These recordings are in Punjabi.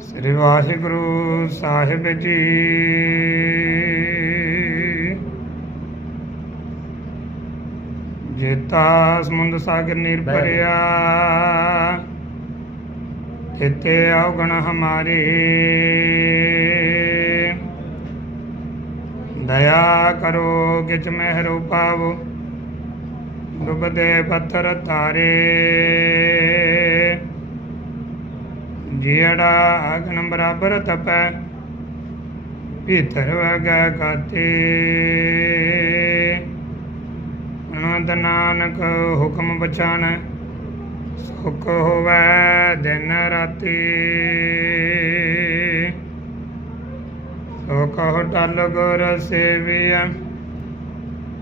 ਸ੍ਰੀ ਵਾਹਿਗੁਰੂ ਸਾਹਿਬ ਜੀ। ਜੇਤਾ ਸਮੁੰਦ ਸਾਗਰ ਨੀਰ ਬਹਿ। ਭਰਿਆ ਇਤੇ ਔਗਣ ਹਮਾਰੇ। ਦਇਆ ਕਰੋ ਕਿਚ ਮਹਿਰੋ ਪਾਵੋ। ਡੁੱਬਦੇ ਪੱਥਰ ਤਾਰੇ ਜਿਹੜਾ ਅਗਨ ਬਰਾਬਰ ਤਪੈ, ਭੀਤਰ ਵਗੈ ਕਾਤੇ ਅਨੰਦ ਨਾਨਕ ਹੁਕਮ ਬਚਾਨੈ, ਸੁਖ ਹੋਵੈ ਦਿਨ ਰਾਤੀ। ਸੋ ਕਹੋ ਟਲ ਗੁਰ ਸੇਵੀਐ।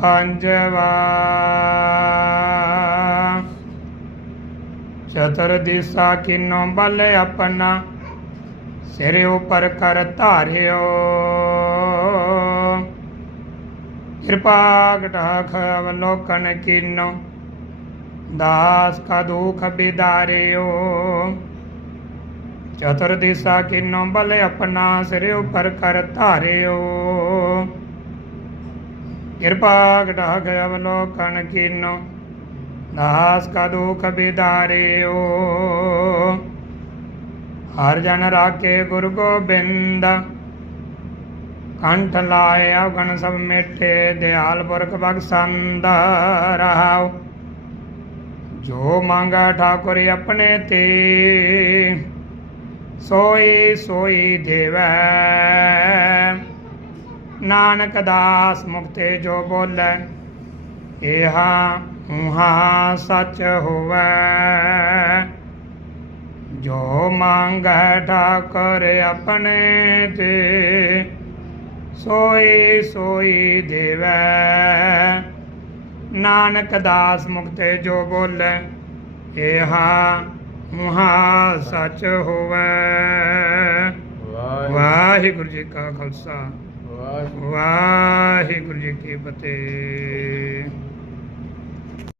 ਪੰਜਵਾ ਚਤੁਰ ਦਿਸਾ ਕਿਨੋ ਬਲ ਆਪਣਾ ਸਿਰ ਉਪਰ ਕਰ ਧਾਰਿਓ ਕਿਰਪਾ ਘਟਾਖ ਅਵਲੋਕਨ ਕੀਨੋ ਦਾਸ ਕਾ ਦੁਖ ਬਿਦਾਰਿਓ ਚਤੁਰ ਦਿਸਾ ਕਿਨੋ ਬਲ ਆਪਣਾ ਸਿਰ ਉਪਰ ਕਰ ਧਾਰਿਓ ਕਿਰਪਾ ਘਟਾਖ ਅਵਲੋਕਨ ਕੀਨੋ ਦਾਸ ਕਾ ਦੁਖ ਬਿਦਾਰਿਓ। ਹਰ ਜਨ ਰਾਖੇ ਗੁਰ ਗੋਬਿੰਦ। ਕੰਠ ਲਾਏ ਅਵਗਣ ਸਭ ਮੇਟੇ, ਦਿਆਲ ਪੁਰਖ ਬਖਸ਼ੰਦ ਰਹਾਉ। ਜੋ ਮੰਗਾ ਠਾਕੁਰ ਆਪਣੇ ਤੇ, ਸੋਈ ਸੋਈ ਦੇਵੈ। ਨਾਨਕ ਦਾਸ ਮੁਕਤੇ ਜੋ ਬੋਲੇ ਇਹਾ ਉਹਾ ਸੱਚ ਹੋਵੈ। ਜੋ ਮੰਗੈ ਠਾਕੁਰ ਆਪਣੇ ਤੇ ਸੋਈ ਸੋਈ ਦੇਵੈ। ਨਾਨਕ ਦਾਸ ਮੁਕਤੇ ਜੋ ਬੋਲੇ ਇਹਾ ਉਹਾ ਸੱਚ ਹੋਵੈ। ਵਾਹਿਗੁਰੂ ਜੀ ਕਾ ਖਾਲਸਾ। ਵਾਹਿਗੁਰੂ ਜੀ ਕੀ ਫਤਿਹ।